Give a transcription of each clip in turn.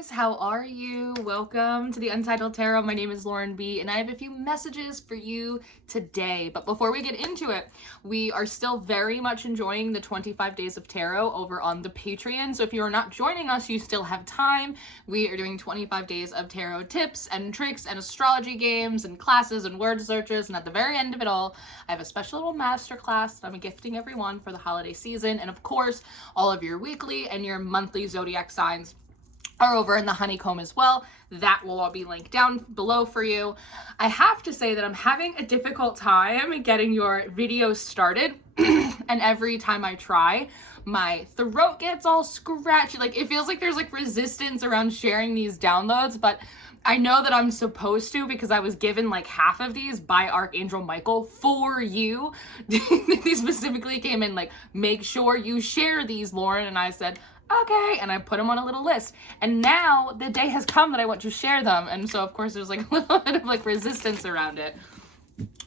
guys, how are you? Welcome to the Untitled Tarot. My name is Lauren B, and I have a few messages for you today. But before we get into it, we are still very much enjoying the 25 Days of Tarot over on the Patreon. So if you are not joining us, you still have time. We are doing 25 days of tarot tips and tricks and astrology games and classes and word searches. And at the very end of it all, I have a special little masterclass that I'm gifting everyone for the holiday season. And of course, all of your weekly and your monthly zodiac signs are over in the honeycomb as well. That will all be linked down below for you. I have to say that I'm having a difficult time getting your videos started. And every time I try, my throat gets all scratchy. Like, it feels like there's like resistance around sharing these downloads, but I know that I'm supposed to because I was given like half of these by Archangel Michael for you. He specifically came in like, make sure you share these, Lauren. And I said, okay, and I put them on a little list. And now the day has come that I want to share them. And so of course there's like a little bit of like resistance around it.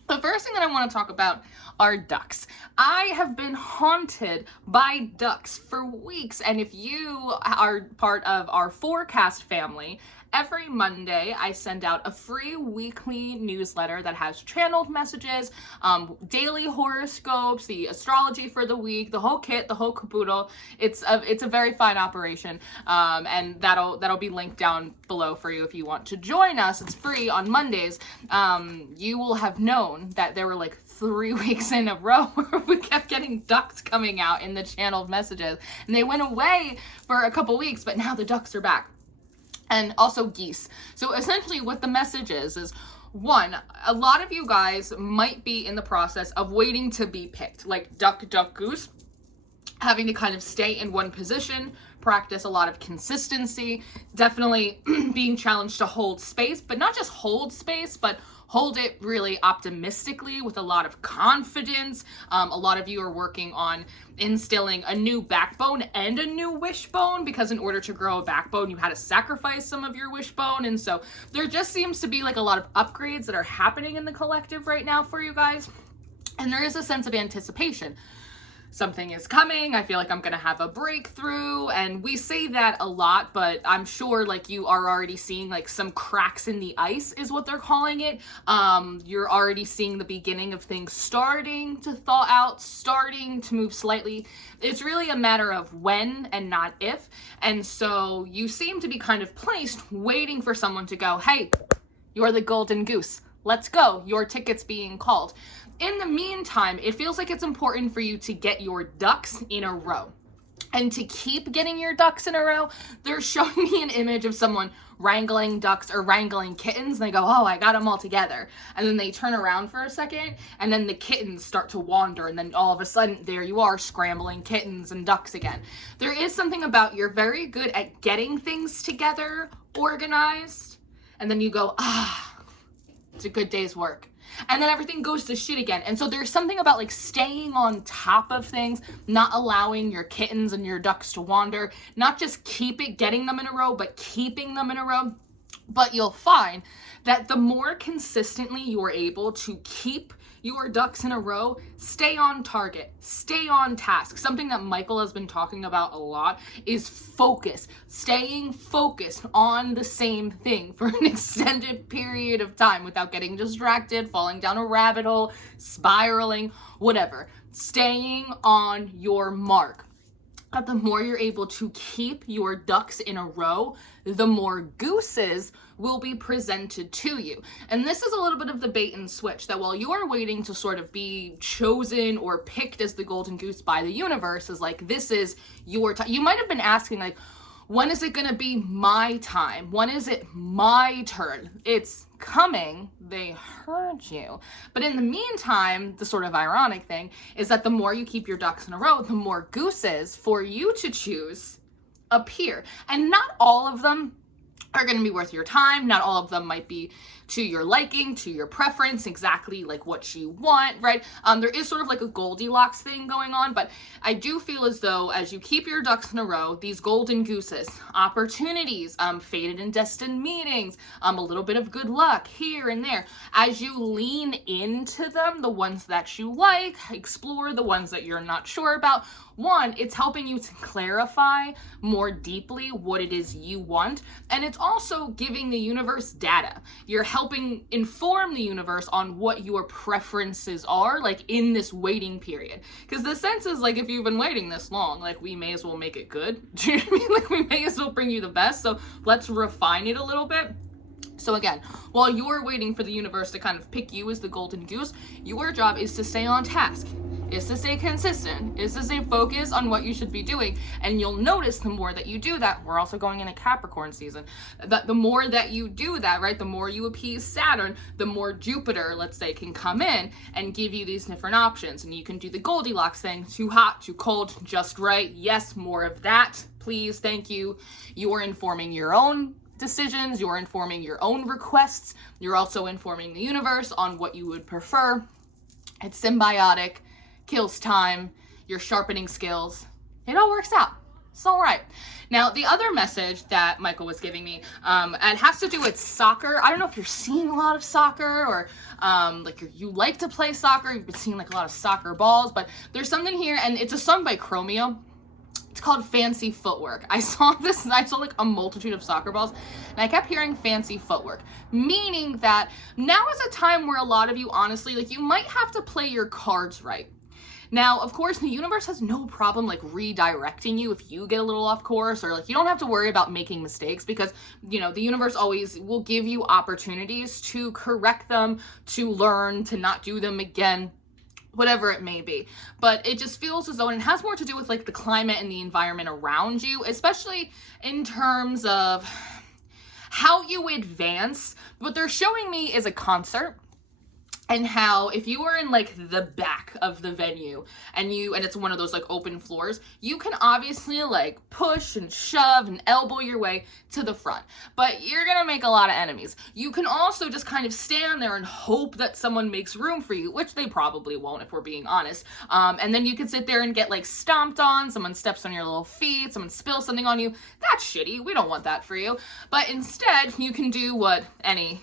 The first thing that I want to talk about are ducks. I have been haunted by ducks for weeks. And if you are part of our forecast family, every Monday, I send out a free weekly newsletter that has channeled messages, daily horoscopes, the astrology for the week, the whole kit, the whole caboodle. It's a very fine operation, and that'll be linked down below for you if you want to join us. It's free on Mondays. You will have known that there were like 3 weeks in a row where we kept getting ducks coming out in the channeled messages, and they went away for a couple weeks, but now the ducks are back. And also geese. So essentially what the message is one, a lot of you guys might be in the process of waiting to be picked, like duck, duck, goose, having to kind of stay in one position, practice a lot of consistency, definitely being challenged to hold space, but not just hold space, but hold it really optimistically with a lot of confidence. A lot of you are working on instilling a new backbone and a new wishbone, because in order to grow a backbone, you had to sacrifice some of your wishbone. And so there just seems to be like a lot of upgrades that are happening in the collective right now for you guys. And there is a sense of anticipation. Something is coming. I feel like I'm going to have a breakthrough. And we say that a lot, but I'm sure like you are already seeing like some cracks in the ice is what they're calling it. You're already seeing the beginning of things starting to thaw out, starting to move slightly. It's really a matter of when and not if. And so you seem to be kind of placed waiting for someone to go, hey, you're the golden goose. Let's go. Your ticket's being called. In the meantime, it feels like it's important for you to get your ducks in a row. And to keep getting your ducks in a row, they're showing me an image of someone wrangling ducks or wrangling kittens. And they go, oh, I got them all together. And then they turn around for a second, and then the kittens start to wander. And then all of a sudden, there you are, scrambling kittens and ducks again. There is something about you're very good at getting things together, organized. And then you go, it's a good day's work. And then everything goes to shit again. And so there's something about like staying on top of things, not allowing your kittens and your ducks to wander, not just getting them in a row, but keeping them in a row. But you'll find that the more consistently you're able to keep your ducks in a row, stay on target, stay on task. Something that Michael has been talking about a lot is focus, staying focused on the same thing for an extended period of time without getting distracted, falling down a rabbit hole, spiraling, whatever. Staying on your mark. But the more you're able to keep your ducks in a row, the more gooses will be presented to you. And this is a little bit of the bait and switch, that while you are waiting to sort of be chosen or picked as the golden goose by the universe, is like, this is your time. You might have been asking like, when is it going to be my time? When is it my turn? It's coming. They heard you. But in the meantime, the sort of ironic thing is that the more you keep your ducks in a row, the more gooses for you to choose appear. And not all of them are going to be worth your time. Not all of them might be to your liking, to your preference, exactly like what you want, right? There is sort of like a Goldilocks thing going on, but I do feel as though as you keep your ducks in a row, these golden gooses, opportunities, fated and destined meetings, a little bit of good luck here and there, as you lean into them, the ones that you like, explore the ones that you're not sure about, One, it's helping you to clarify more deeply what it is you want, and it's also giving the universe data. You're helping inform the universe on what your preferences are, like in this waiting period. Because the sense is like, if you've been waiting this long, like we may as well make it good. Do you know what I mean? Like we may as well bring you the best, so let's refine it a little bit. So again, while you're waiting for the universe to kind of pick you as the golden goose, your job is to stay on task, is to stay consistent, is to stay focused on what you should be doing. And you'll notice the more that you do that, we're also going into Capricorn season, that the more that you do that, right, the more you appease Saturn, the more Jupiter, let's say, can come in and give you these different options. And you can do the Goldilocks thing, too hot, too cold, just right. Yes, more of that, please, thank you. You're informing your own decisions, you're informing your own requests, you're also informing the universe on what you would prefer. It's symbiotic, kills time, you're sharpening skills. It all works out. It's all right. Now, the other message that Michael was giving me, it has to do with soccer. I don't know if you're seeing a lot of soccer or like you like to play soccer. You've been seeing like a lot of soccer balls, but there's something here, and it's a song by Chromeo. It's called Fancy Footwork. I saw like a multitude of soccer balls, and I kept hearing fancy footwork, meaning that now is a time where a lot of you, honestly, like you might have to play your cards right. Now, of course, the universe has no problem like redirecting you if you get a little off course, or like you don't have to worry about making mistakes, because, you know, the universe always will give you opportunities to correct them, to learn, to not do them again, whatever it may be. But it just feels as though, and it has more to do with like the climate and the environment around you, especially in terms of how you advance. What they're showing me is a concert, and how if you are in like the back of the venue and it's one of those like open floors, you can obviously like push and shove and elbow your way to the front, but you're gonna make a lot of enemies. You can also just kind of stand there and hope that someone makes room for you, which they probably won't if we're being honest. And then you can sit there and get like stomped on, someone steps on your little feet, someone spills something on you. That's shitty. We don't want that for you. But instead, you can do what any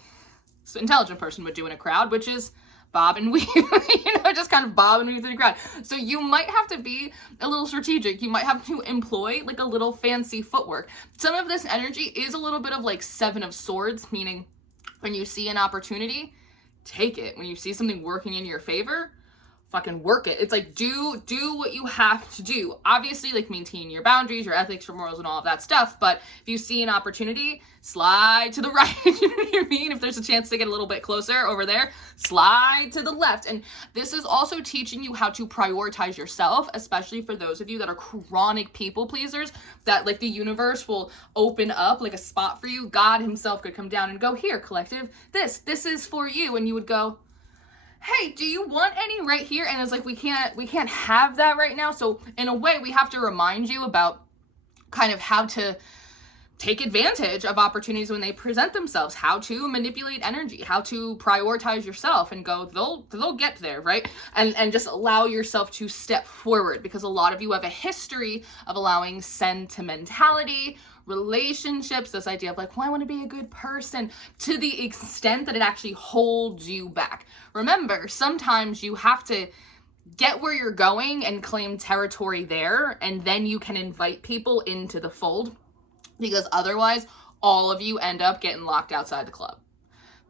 intelligent person would do in a crowd, which is bob and weave, just kind of bob and weave through the crowd. So you might have to be a little strategic. You might have to employ like a little fancy footwork. Some of this energy is a little bit of like Seven of Swords, meaning when you see an opportunity, take it. When you see something working in your favor, fucking work it. It's like, do what you have to do. Obviously, like maintain your boundaries, your ethics, your morals, and all of that stuff. But if you see an opportunity, slide to the right. You know what I mean? If there's a chance to get a little bit closer over there, slide to the left. And this is also teaching you how to prioritize yourself, especially for those of you that are chronic people pleasers, that like the universe will open up like a spot for you. God himself could come down and go, here, collective, this is for you. And you would go, hey, do you want any right here? And it's like, we can't have that right now. So in a way, we have to remind you about kind of how to take advantage of opportunities when they present themselves, how to manipulate energy, how to prioritize yourself and go, they'll get there, right? And just allow yourself to step forward, because a lot of you have a history of allowing sentimentality, relationships, this idea of like, well, I want to be a good person, to the extent that it actually holds you back. Remember, sometimes you have to get where you're going and claim territory there, and then you can invite people into the fold, because otherwise all of you end up getting locked outside the club.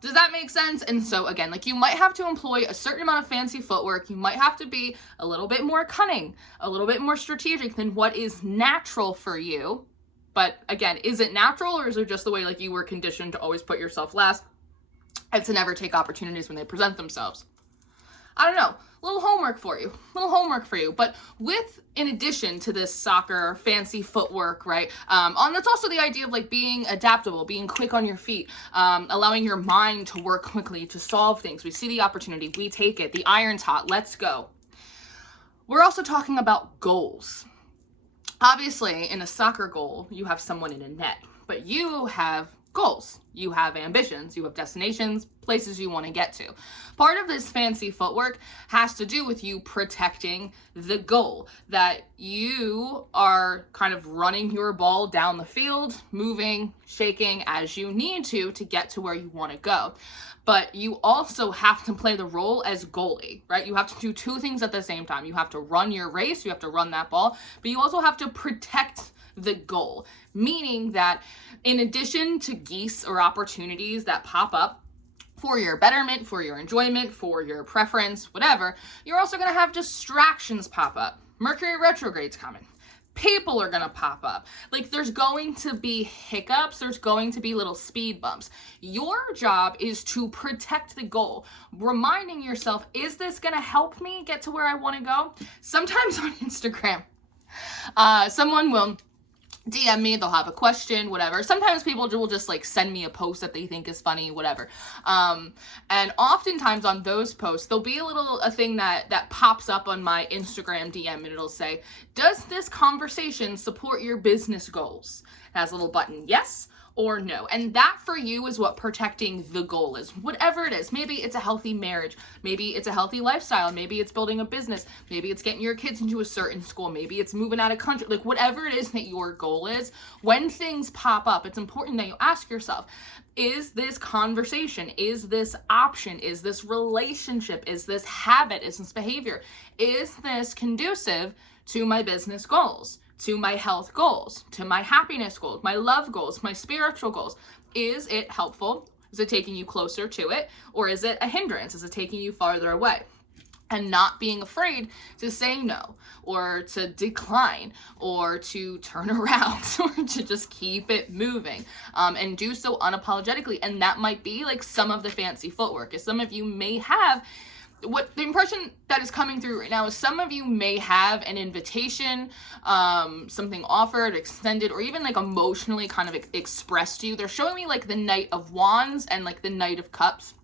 Does that make sense? And so again, like you might have to employ a certain amount of fancy footwork. You might have to be a little bit more cunning, a little bit more strategic than what is natural for you. But again, is it natural, or is it just the way like you were conditioned to always put yourself last and to never take opportunities when they present themselves? I don't know. A little homework for you. But in addition to this soccer fancy footwork, right? That's also the idea of like being adaptable, being quick on your feet, allowing your mind to work quickly to solve things. We see the opportunity, we take it. The iron's hot, let's go. We're also talking about goals. Obviously, in a soccer goal, you have someone in a net, but you have goals. You have ambitions, you have destinations, places you want to get to. Part of this fancy footwork has to do with you protecting the goal, that you are kind of running your ball down the field, moving, shaking as you need to get to where you want to go. But you also have to play the role as goalie, right? You have to do two things at the same time. You have to run your race, you have to run that ball, but you also have to protect the goal, meaning that in addition to geese or opportunities that pop up for your betterment, for your enjoyment, for your preference, whatever, you're also going to have distractions pop up. Mercury retrograde's coming. People are going to pop up. Like, there's going to be hiccups. There's going to be little speed bumps. Your job is to protect the goal, reminding yourself, is this going to help me get to where I want to go? Sometimes on Instagram, someone will DM me, they'll have a question, whatever. Sometimes people will just like send me a post that they think is funny, whatever. And oftentimes on those posts, there'll be a thing that pops up on my Instagram DM, and it'll say, does this conversation support your business goals? It has a little button, yes or no. And that for you is what protecting the goal is. Whatever it is. Maybe it's a healthy marriage. Maybe it's a healthy lifestyle. Maybe it's building a business. Maybe it's getting your kids into a certain school. Maybe it's moving out of country. Like, whatever it is that your goal is, when things pop up, it's important that you ask yourself, is this conversation, is this option, is this relationship, is this habit, is this behavior, is this conducive to my business goals, to my health goals, to my happiness goals, my love goals, my spiritual goals? Is it helpful? Is it taking you closer to it? Or is it a hindrance? Is it taking you farther away? And not being afraid to say no, or to decline, or to turn around, or to just keep it moving, and do so unapologetically. And that might be like some of the fancy footwork. As some of you may have, what the impression that is coming through right now is some of you may have an invitation, something offered, extended, or even like emotionally kind of expressed to you. They're showing me like the Knight of Wands and like the Knight of Cups,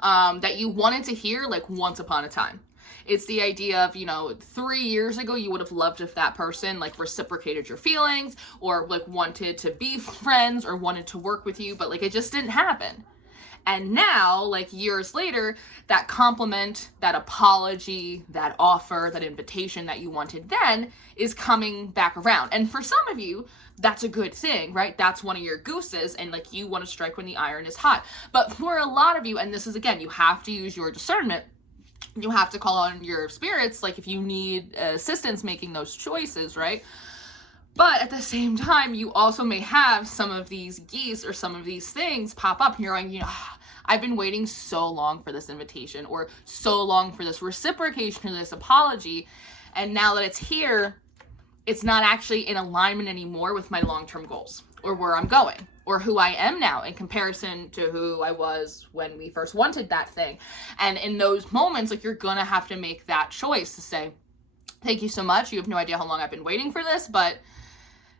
that you wanted to hear like once upon a time. It's the idea of, 3 years ago, you would have loved if that person like reciprocated your feelings, or like wanted to be friends, or wanted to work with you, but like it just didn't happen. And now, like years later, that compliment, that apology, that offer, that invitation that you wanted then is coming back around. And for some of you, that's a good thing, right? That's one of your gooses, and like you want to strike when the iron is hot. But for a lot of you, and this is again, you have to use your discernment. You have to call on your spirits, like if you need assistance making those choices, right? But at the same time, you also may have some of these geese or some of these things pop up, and you're going, I've been waiting so long for this invitation, or so long for this reciprocation or this apology, and now that it's here, it's not actually in alignment anymore with my long-term goals, or where I'm going, or who I am now in comparison to who I was when we first wanted that thing. And in those moments, like, you're gonna have to make that choice to say, thank you so much. You have no idea how long I've been waiting for this, but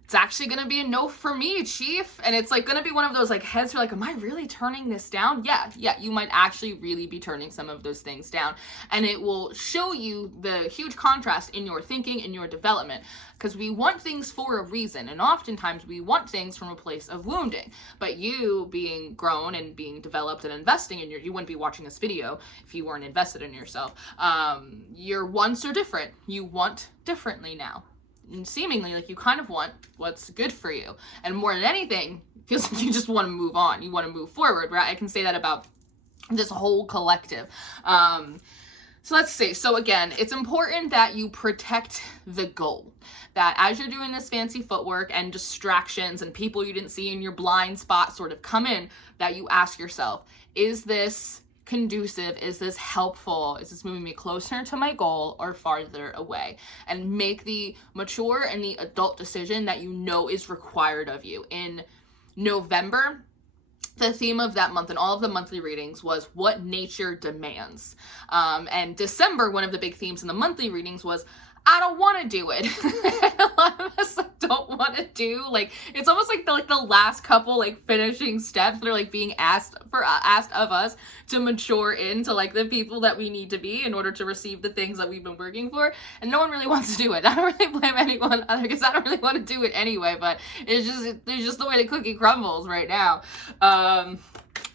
it's actually going to be a no for me, chief. And it's like going to be one of those like heads where like, am I really turning this down? Yeah, you might actually really be turning some of those things down. And it will show you the huge contrast in your thinking, in your development, because we want things for a reason. And oftentimes we want things from a place of wounding. But you being grown and being developed and investing in you wouldn't be watching this video if you weren't invested in yourself. Your wants are different. You want differently now. And seemingly like you kind of want what's good for you, and more than anything, because you just want to move on, you want to move forward, right? I can say that about this whole collective. So let's see. So again, it's important that you protect the goal, that as you're doing this fancy footwork and distractions and people you didn't see in your blind spot sort of come in, that you ask yourself, is this conducive? Is this helpful? Is this moving me closer to my goal or farther away? And make the mature and the adult decision that you know is required of you. In November, the theme of that month and all of the monthly readings was what nature demands. And December, one of the big themes in the monthly readings was I don't want to do it. A lot of us don't want to do, like, it's almost like the last couple like finishing steps that are like being asked of us to mature into like the people that we need to be in order to receive the things that we've been working for, and no one really wants to do it. I don't really blame anyone other, because I don't really want to do it anyway, but it's just the way the cookie crumbles right now.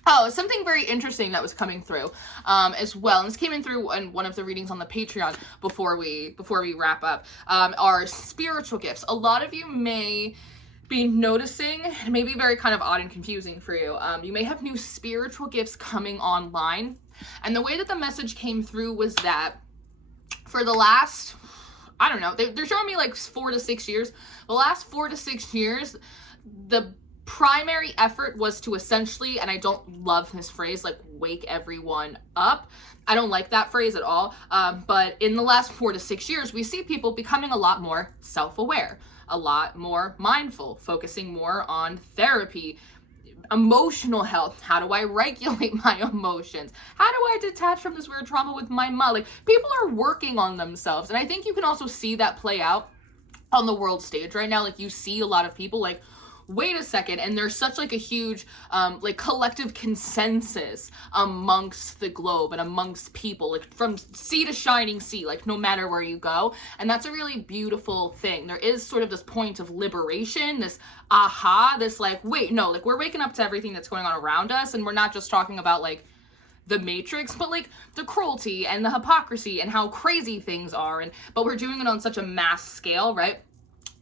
Oh, something very interesting that was coming through as well, and this came in through in one of the readings on the Patreon before we wrap up, are spiritual gifts. A lot of you may be noticing, it may be very kind of odd and confusing for you, you may have new spiritual gifts coming online, and the way that the message came through was that for the last, I don't know, they're showing me like 4 to 6 years, the last 4 to 6 years, the primary effort was to essentially, and I don't love this phrase, like wake everyone up. I don't like that phrase at all. But in the last 4 to 6 years, we see people becoming a lot more self-aware, a lot more mindful, focusing more on therapy, emotional health. How do I regulate my emotions? How do I detach from this weird trauma with my mom? Like, people are working on themselves. And I think you can also see that play out on the world stage right now. Like, you see a lot of people like, wait a second, and there's such like a huge like collective consensus amongst the globe and amongst people, like from sea to shining sea, like no matter where you go, and that's a really beautiful thing. There is sort of this point of liberation, this aha, this like, wait, no, like we're waking up to everything that's going on around us, and we're not just talking about like the Matrix, but like the cruelty and the hypocrisy and how crazy things are, but we're doing it on such a mass scale, right?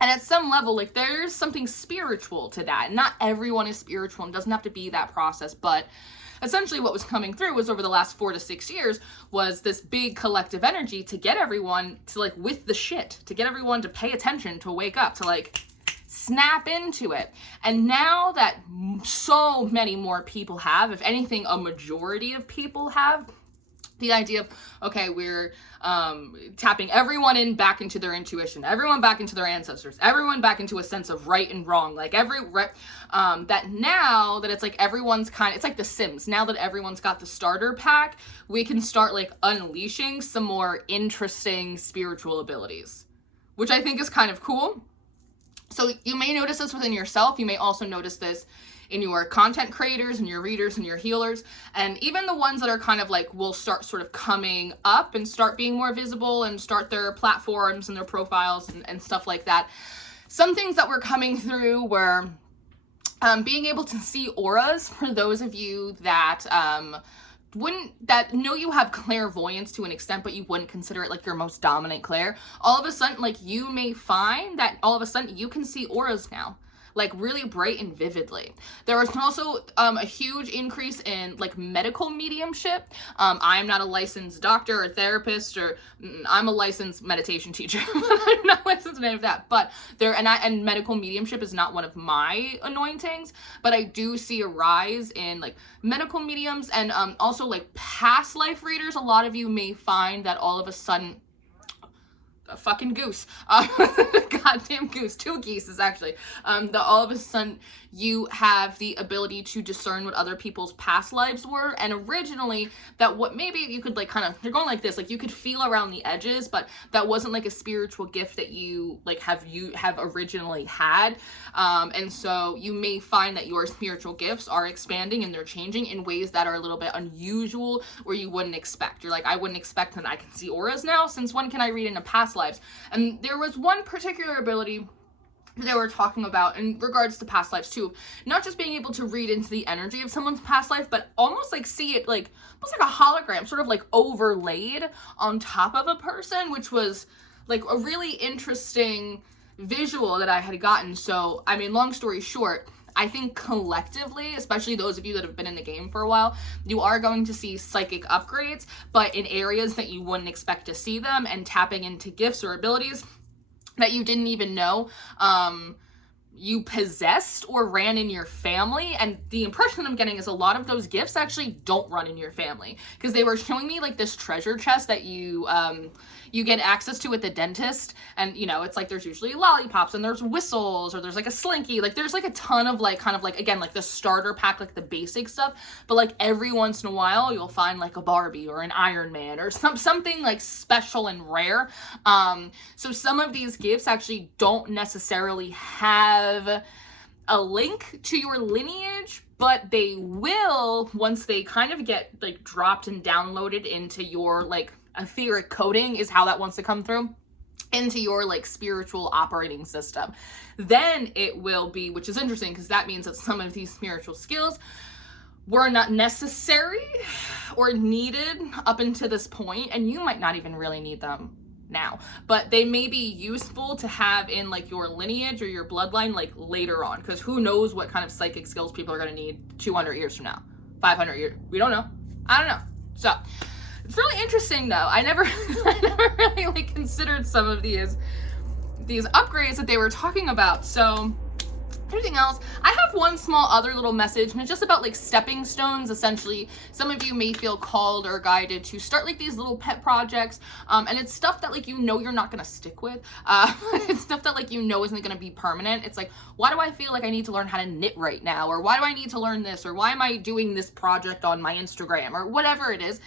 And at some level, like, there's something spiritual to that. Not everyone is spiritual and doesn't have to be that process, but essentially what was coming through was over the last 4 to 6 years was this big collective energy to get everyone to like with the shit, to get everyone to pay attention, to wake up, to like snap into it. And now that so many more people have, if anything, a majority of people have, the idea of, okay, we're tapping everyone back into their intuition, everyone back into their ancestors, everyone back into a sense of right and wrong, like that now that it's like everyone's it's like The Sims, now that everyone's got the starter pack, we can start like unleashing some more interesting spiritual abilities, which I think is kind of cool. So you may notice this within yourself. You may also notice this in your content creators and your readers and your healers, and even the ones that are kind of like will start sort of coming up and start being more visible and start their platforms and their profiles and stuff like that. Some things that were coming through were being able to see auras for those of you that know you have clairvoyance to an extent, but you wouldn't consider it like your most dominant clair. All of a sudden, like, you may find that all of a sudden you can see auras now, like really bright and vividly. There was also a huge increase in like medical mediumship. I'm not a licensed doctor or therapist, or I'm a licensed meditation teacher. I'm not licensed in any of that. But and medical mediumship is not one of my anointings, but I do see a rise in like medical mediums and also like past life readers. A lot of you may find that all of a sudden, a fucking goose, goddamn goose, 2 geese actually, that all of a sudden you have the ability to discern what other people's past lives were, and originally that what maybe you could like kind of, they're going like this, like you could feel around the edges, but that wasn't like a spiritual gift that you like have originally had, and so you may find that your spiritual gifts are expanding and they're changing in ways that are a little bit unusual, or you wouldn't expect. You're like, I wouldn't expect that I can see auras now, since when can I read into past lives? And there was one particular ability they were talking about in regards to past lives too, not just being able to read into the energy of someone's past life, but almost like see it like almost like a hologram, sort of like overlaid on top of a person, which was like a really interesting visual that I had gotten. So I mean, long story short, I think collectively, especially those of you that have been in the game for a while, you are going to see psychic upgrades, but in areas that you wouldn't expect to see them, and tapping into gifts or abilities that you didn't even know you possessed or ran in your family. And the impression I'm getting is a lot of those gifts actually don't run in your family, because they were showing me like this treasure chest that you get access to at the dentist, and you know, it's like there's usually lollipops and there's whistles, or there's like a slinky, like there's like a ton of like kind of like, again, like the starter pack, like the basic stuff, but like every once in a while you'll find like a Barbie or an Iron Man or something like special and rare. So some of these gifts actually don't necessarily have a link to your lineage, but they will once they kind of get like dropped and downloaded into your like etheric coding, is how that wants to come through, into your like spiritual operating system. Then it will be, which is interesting because that means that some of these spiritual skills were not necessary or needed up until this point, and you might not even really need them now, but they may be useful to have in like your lineage or your bloodline like later on, because who knows what kind of psychic skills people are going to need 200 years from now, 500 years, we don't know. I don't know. So it's really interesting though. I never really like considered some of these upgrades that they were talking about. So everything else, I have one small other little message, and it's just about like stepping stones. Essentially, some of you may feel called or guided to start like these little pet projects, and it's stuff that like, you know, you're not gonna stick with. It's stuff that like, you know, isn't gonna be permanent. It's like, why do I feel like I need to learn how to knit right now, or why do I need to learn this, or why am I doing this project on my Instagram, or whatever it is.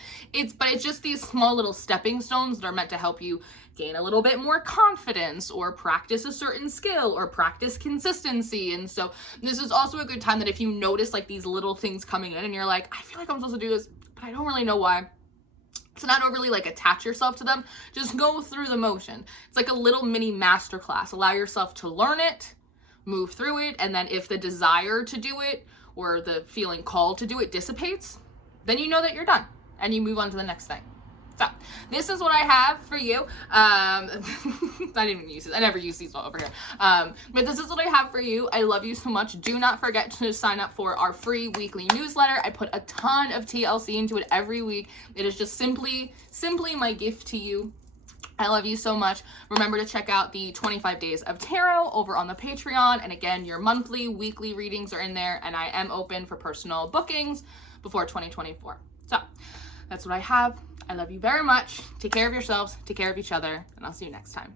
But it's just these small little stepping stones that are meant to help you gain a little bit more confidence, or practice a certain skill, or practice consistency. And so this is also a good time that if you notice like these little things coming in and you're like, I feel like I'm supposed to do this, but I don't really know why, to not overly like attach yourself to them. Just go through the motion. It's like a little mini masterclass. Allow yourself to learn it, move through it, and then if the desire to do it or the feeling called to do it dissipates, then you know that you're done and you move on to the next thing. So this is what I have for you. I didn't even use this. I never use these over here. But this is what I have for you. I love you so much. Do not forget to sign up for our free weekly newsletter. I put a ton of TLC into it every week. It is just simply my gift to you. I love you so much. Remember to check out the 25 Days of Tarot over on the Patreon. And again, your monthly, weekly readings are in there. And I am open for personal bookings before 2024. So that's what I have. I love you very much. Take care of yourselves, take care of each other, and I'll see you next time.